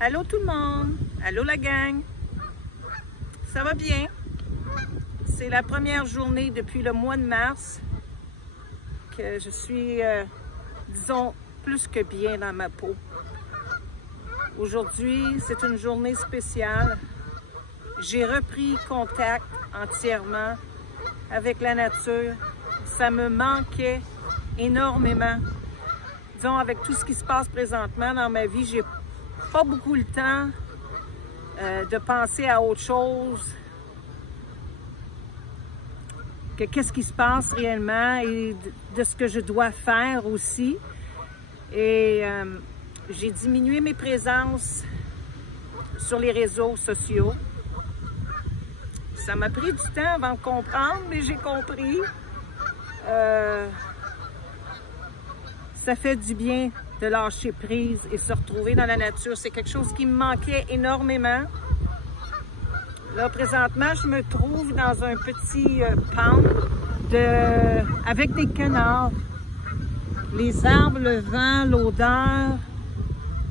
Allô tout le monde! Allô la gang! Ça va bien? C'est la première journée depuis le mois de mars que je suis, disons, plus que bien dans ma peau. Aujourd'hui, c'est une journée spéciale. J'ai repris contact entièrement avec la nature. Ça me manquait énormément. Disons, avec tout ce qui se passe présentement dans ma vie, j'ai pas beaucoup le temps de penser à autre chose que qu'est-ce qui se passe réellement et de ce que je dois faire aussi. Et j'ai diminué mes présences sur les réseaux sociaux. Ça m'a pris du temps avant de comprendre, mais j'ai compris. Ça fait du bien de lâcher prise et se retrouver dans la nature. C'est quelque chose qui me manquait énormément. Là, présentement, je me trouve dans un petit pond avec des canards. Les arbres, le vent, l'odeur,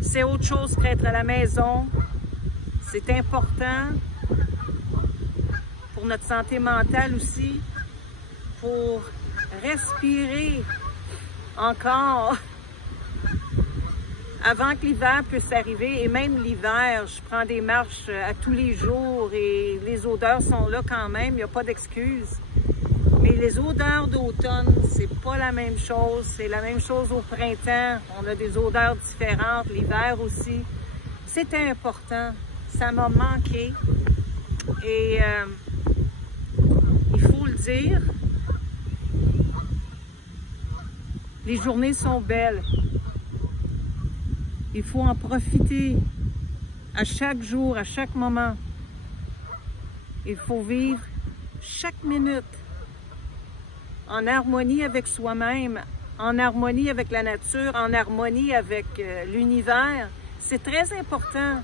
c'est autre chose qu'être à la maison. C'est important pour notre santé mentale aussi, pour respirer encore avant que l'hiver puisse arriver. Et même l'hiver, je prends des marches à tous les jours et les odeurs sont là quand même, il n'y a pas d'excuse. Mais les odeurs d'automne, c'est pas la même chose. C'est la même chose au printemps. On a des odeurs différentes, l'hiver aussi. C'était important. Ça m'a manqué. Et il faut le dire, les journées sont belles. Il faut en profiter à chaque jour, à chaque moment. Il faut vivre chaque minute en harmonie avec soi-même, en harmonie avec la nature, en harmonie avec l'univers. C'est très important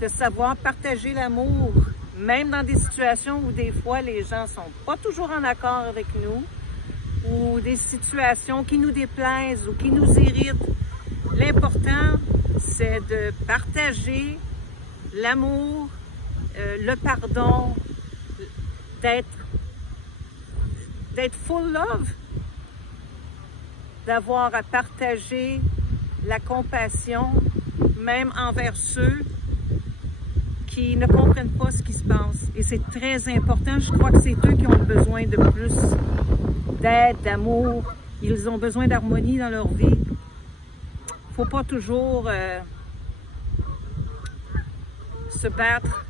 de savoir partager l'amour, même dans des situations où des fois les gens ne sont pas toujours en accord avec nous, ou des situations qui nous déplaisent ou qui nous irritent. L'important, c'est de partager l'amour, le pardon, d'être full love, d'avoir à partager la compassion, même envers ceux qui ne comprennent pas ce qui se passe. Et c'est très important. Je crois que c'est eux qui ont besoin de plus d'aide, d'amour. Ils ont besoin d'harmonie dans leur vie. Il ne faut pas toujours se battre.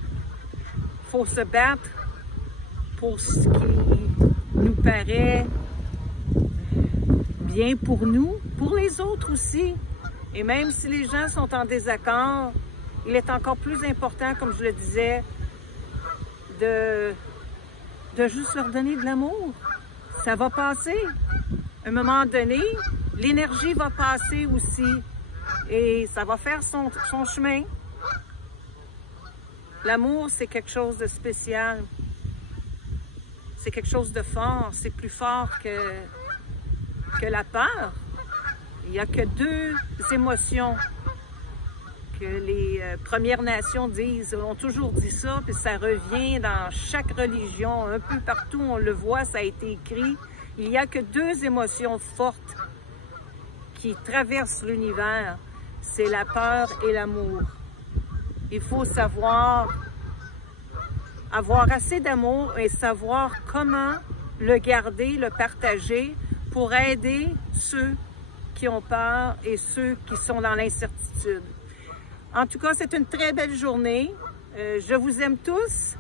Il faut se battre pour ce qui nous paraît bien pour nous, pour les autres aussi. Et même si les gens sont en désaccord, il est encore plus important, comme je le disais, de juste leur donner de l'amour. Ça va passer. À un moment donné, l'énergie va passer aussi. Et ça va faire son chemin. L'amour, c'est quelque chose de spécial. C'est quelque chose de fort. C'est plus fort que la peur. Il n'y a que deux émotions que les Premières Nations ont toujours dit ça, puis ça revient dans chaque religion, un peu partout, on le voit, ça a été écrit. Il n'y a que deux émotions fortes qui traversent l'univers, c'est la peur et l'amour. Il faut savoir avoir assez d'amour et savoir comment le garder, le partager pour aider ceux qui ont peur et ceux qui sont dans l'incertitude. En tout cas, c'est une très belle journée. Je vous aime tous.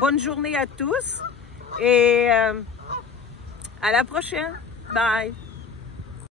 Bonne journée à tous et à la prochaine. Bye!